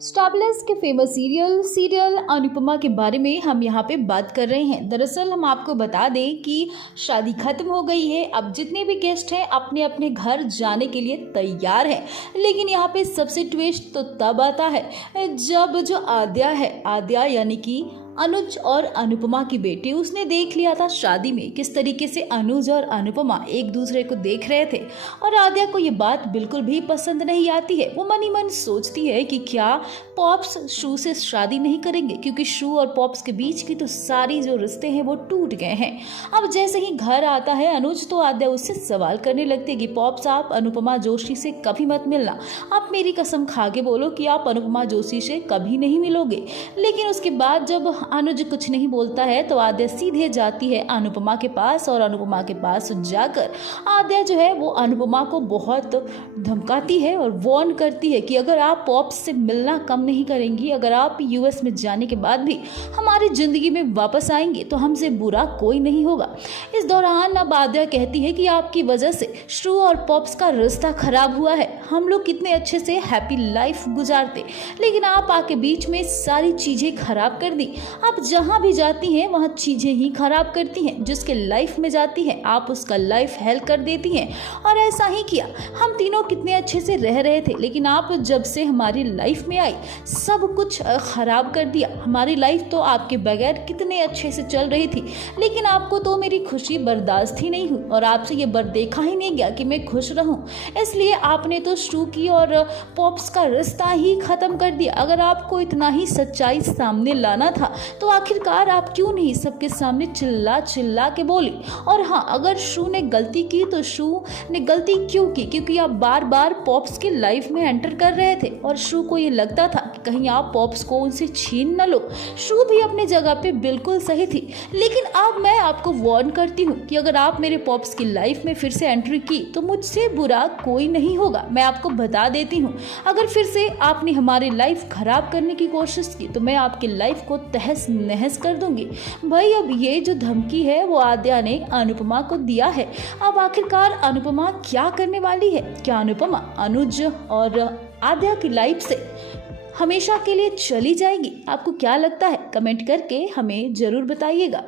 Star plus के famous serial Anupama के बारे में हम यहाँ पे बात कर रहे हैं। दरअसल हम आपको बता दें कि शादी खत्म हो गई है। अब जितने भी गेस्ट हैं अपने अपने घर जाने के लिए तैयार हैं। लेकिन यहाँ पे सबसे ट्विस्ट तो तब आता है जब जो आद्या यानी कि अनुज और अनुपमा की बेटी, उसने देख लिया था शादी में किस तरीके से अनुज और अनुपमा एक दूसरे को देख रहे थे। और आद्या को ये बात बिल्कुल भी पसंद नहीं आती है। वो मन ही मन सोचती है कि क्या पॉप्स शू से शादी नहीं करेंगे, क्योंकि शू और पॉप्स के बीच की तो सारी जो रिश्ते हैं वो टूट गए हैं। अब जैसे ही घर आता है अनुज, तो आद्या उससे सवाल करने लगती है कि पॉप्स, आप अनुपमा जोशी से कभी मत मिलना। आप मेरी कसम खा के बोलो कि आप अनुपमा जोशी से कभी नहीं मिलोगे। लेकिन उसके बाद जब अनुज कुछ नहीं बोलता है तो आद्या सीधे जाती है अनुपमा के पास, और अनुपमा के पास जाकर आद्या जो है वो अनुपमा को बहुत धमकाती है और वार्न करती है कि अगर आप पॉप्स से मिलना कम नहीं करेंगी, अगर आप यूएस में जाने के बाद भी हमारी जिंदगी में वापस आएंगे तो हमसे बुरा कोई नहीं होगा। इस दौरान अब आद्या कहती है कि आपकी वजह से शू और पॉप्स का रिश्ता खराब हुआ है। हम लोग कितने अच्छे से हैप्पी लाइफ गुजारते, लेकिन आप आके बीच में सारी चीजें खराब कर दी। आप जहां भी जाती हैं वहां चीजें ही खराब करती हैं। जिसके लाइफ में जाती हैं आप उसका लाइफ हेल कर देती हैं। और ऐसा ही किया। हम तीनों कितने अच्छे से रह रहे थे, लेकिन आप जब से हमारी लाइफ में आई सब कुछ खराब कर दिया। हमारी लाइफ तो आपके बगैर कितने अच्छे से चल रही थी, लेकिन आपको तो मेरी खुशी बर्दाश्त ही नहीं हुई और आपसे ये देखा ही नहीं गया कि मैं खुश रहूं। इसलिए आपने तो शू की और पॉप्स का रिश्ता ही खत्म कर दिया। अगर आपको इतना ही सच्चाई सामने लाना था तो आखिरकार आप क्यों नहीं सबके सामने चिल्ला चिल्ला के बोली। और हाँ, अगर शू ने गलती की तो शू ने गलती क्यों की, क्योंकि आप बार बार पॉप्स की लाइफ में एंटर कर रहे थे और शू को ये लगता था कि कहीं आप पॉप्स को उनसे छीन न लो। शू भी अपनी जगह पे बिल्कुल सही थी, लेकिन अब मैं आपको वार्न करती हूँ कि अगर आप मेरे पॉप्स की लाइफ में फिर से एंट्री की तो मुझसे बुरा कोई नहीं होगा। मैं आपको बता देती हूँ, अगर फिर से आपने हमारी लाइफ खराब करने की कोशिश की तो मैं आपकी लाइफ को तहस नहस कर दूंगी। भाई, अब ये जो धमकी है वो आद्या ने अनुपमा को दिया है। अब आखिरकार अनुपमा क्या करने वाली है? क्या अनुपमा अनुज और आद्या की लाइफ से हमेशा के लिए चली जाएगी? आपको क्या लगता है? कमेंट करके हमें जरूर बताइएगा।